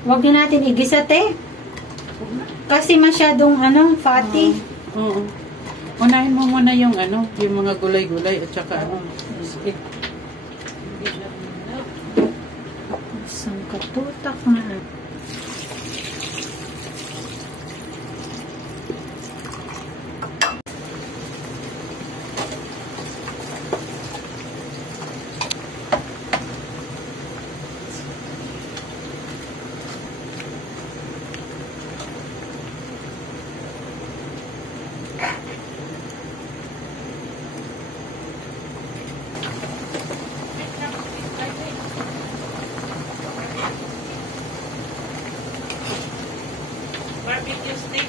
Huwag na natin igisa, te. Kasi masyadong, fatty. Oo. Unahin mo muna yung, yung mga gulay-gulay at saka, sige. Isang katutak na. Barbecue steak.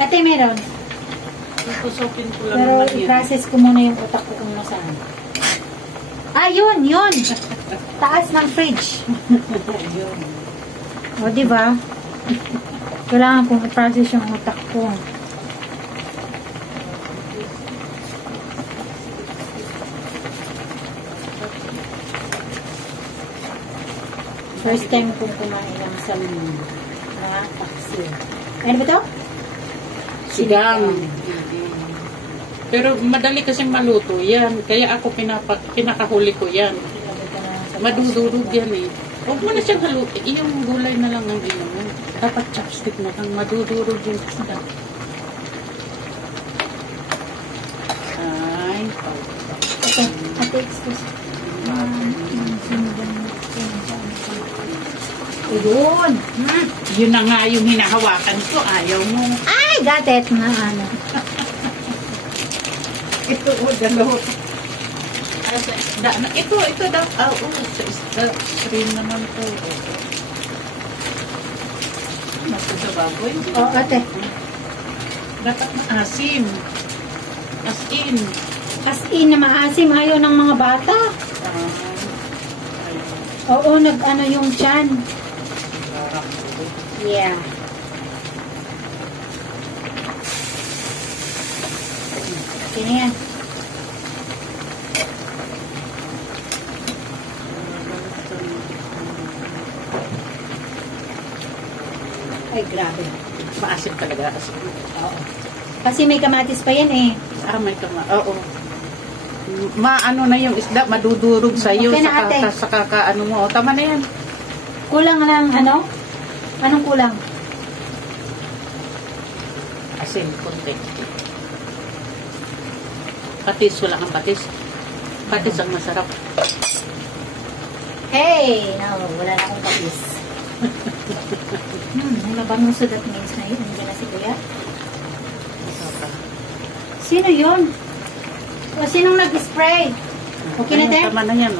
Ate, meron. Kusupin ko lang Pero naman yun. i-process ko muna yung utak ko kung nasaan. Ah, yun! Taas ng fridge. Yun. O, diba? Kailangan kong i-process yung utak ko. First time kong kumain ng salmon. Mga paksiw. Ano ba ito? Sigang. Pero madali kasi maluto yan. Kaya ako pinakahuli ko yan. Madudurog yan eh. Huwag mo na siyang halutin. Yung gulay na lang ang ino mo. Dapat chopstick na lang. Madudurog yung isda. Ay. Okay. Ate, excuse. Yun. Yun na nga yung hinahawakan ko. Ayaw mo. Ay, got it. Ito, dalawa. Ito daw. Sa isda. Cream naman to. Mas sa baboy. Oh, ate. Dapat maasim. As in. As in na maasim. Ayaw ng mga bata. Oo, nag-ano yung tiyan. Yeah. Okay na yan. Ay, grabe. Maasim talaga. Asim. Oo. Kasi may kamatis pa yan eh. May tama. Oo. Maano na yung isda, madudurog sa'yo Okay na, ate. sa kakaano mo. Tama na yan. Kulang lang Anong kulang? Asin, konti. Patis, wala kang patis. Patis ang masarap. Hey! No, wala na akong patis. Nalabang mo so that means na yun. Hindi na si Kuya. Sino yun? O sinong nag-spray? Okay na, te? Tama na yan.